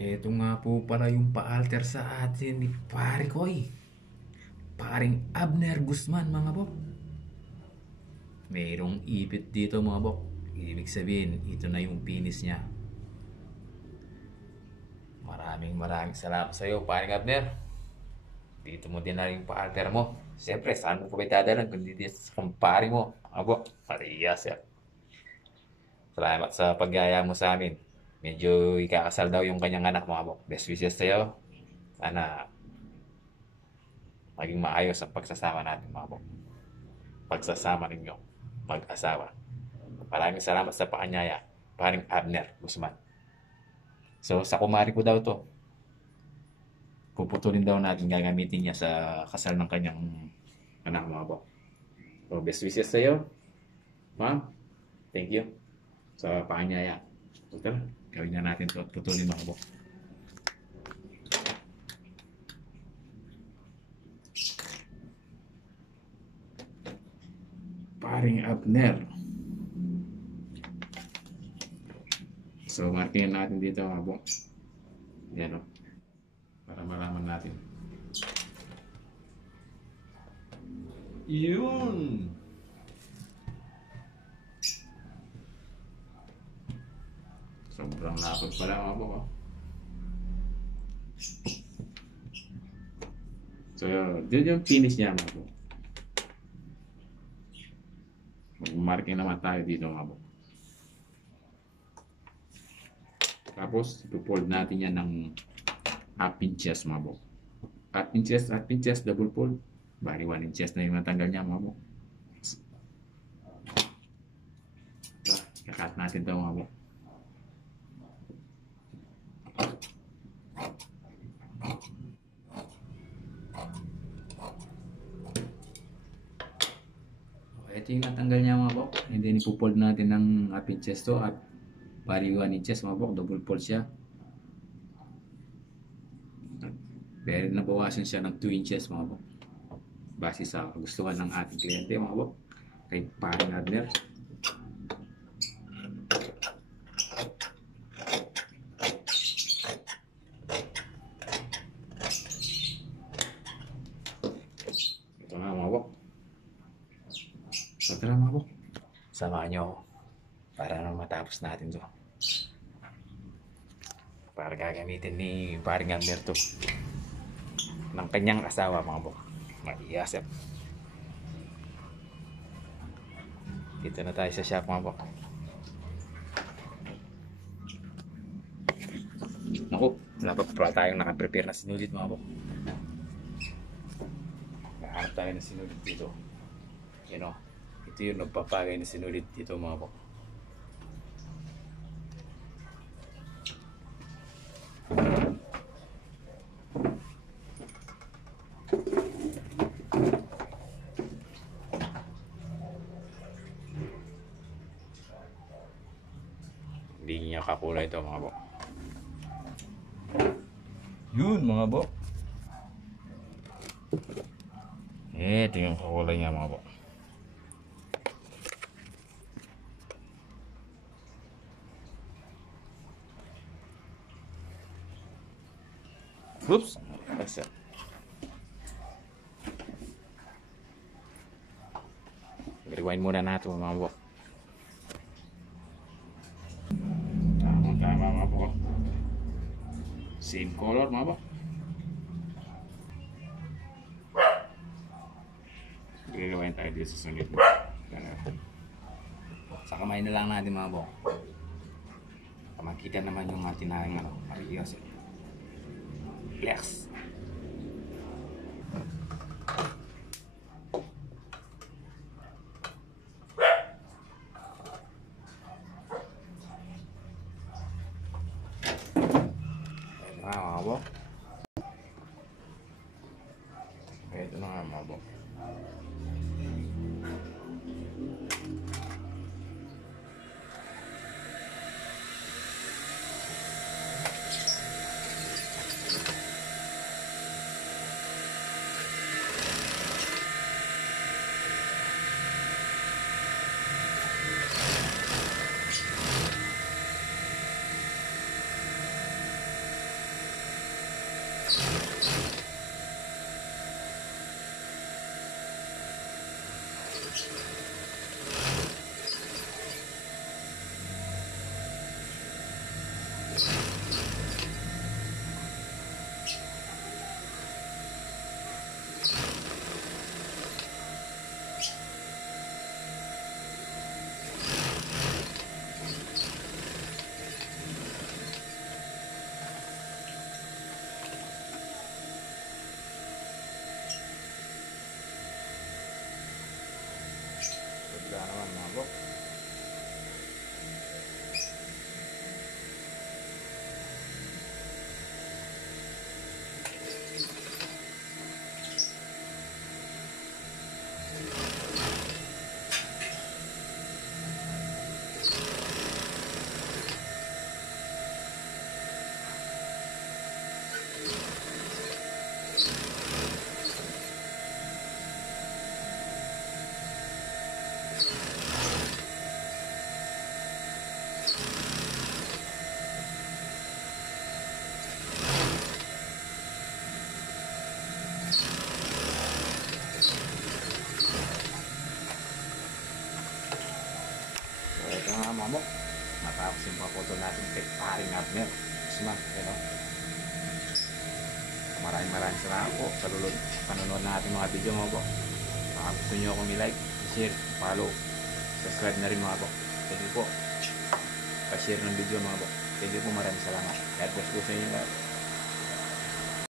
Eto nga po pala yung pa-alter sa atin ni pare ko eh. Paring Abner Guzman mga bok. Mayroong ipit dito mga bok. Ibig sabihin, ito na yung finish niya. Maraming salamat sa iyo, paring Abner. Dito mo din na yung pa-alter mo. Siyempre, saan mo pa ba itadalan kundi dito sa kumpare mo? Mga bok, parehas yan. Salamat sa pagyaya mo sa amin. Medyo ikakasal daw yung kanyang anak mga bok. Best wishes sa'yo. Sana maging maayos ang pagsasama natin mga bok. Pagsasama ninyo, mag-asawa. Maraming salamat sa paanyaya, paring Abner Guzman. So sa kumari ko daw to, puputulin daw natin, gagamitin niya sa kasal ng kanyang anak mga bok. So best wishes sa'yo, ma'am. Thank you sa paanyaya. Ito, gawin na natin to at putulin mga bok. Paring Abner. So, marking natin dito mga bok. Yan o. Para malaman natin. Yun! Sobrang lapot pala mga bok. Oh. So, yun yung finish niya mga bok. Mag-marking naman tayo dito mga bok. Tapos, ipo-fold natin yan ng half inches mga bok. Half inches, double fold. Bali 1 inches na yung natanggal niya mga bok. Kakat natin ito mga bok. Ito yung natanggal niya mga bok. And then ipo-fold natin ng half inches to at bali 1 inches mga bok. Double fold siya. Pero nabawasan siya ng 2 inches mga bok. Base sa kagustuhan ng ating kliyente mga bok. Kay paring Abner. Ito nga mga bok. So tara mga bok. Samahan niyo ako para na matapos natin to. Para gagamitin ni paring Abner to ng kanyang asawa mga bok. Maiyasap. Dito na tayo sa shop mga bok. Naku, wala pa pala tayong nakaprepare na sinulit mga bok. Nakahanap tayo na sinulit dito. You know, ito yung nagpapagay na sinulit dito mga bok. Hindi niya kakulay ito mga bok. Yun mga bok. Ito yung kakulay niya mga bok. Oops. Basta. Rewind muna natin mga bok. Tama mga bok. Same color mga bok. Rewind tayo dito sa sunod. Sa kamay na lang natin mga bok. Makita naman yung ating ayos. Flex. Ito na mga bok. Ito na nga mga bok. mo. Matapos yung mga photo natin kay paring Abner. Isma, you know. Maraming salamat po sa lulod panonood na ating mga video mga bro. Baka gusto nyo akong i-like, i-share, follow, subscribe na rin mga bro. Thank you po. Pa-share ng video mga bro. Thank you po, maraming salamat. God bless po sa inyo lahat.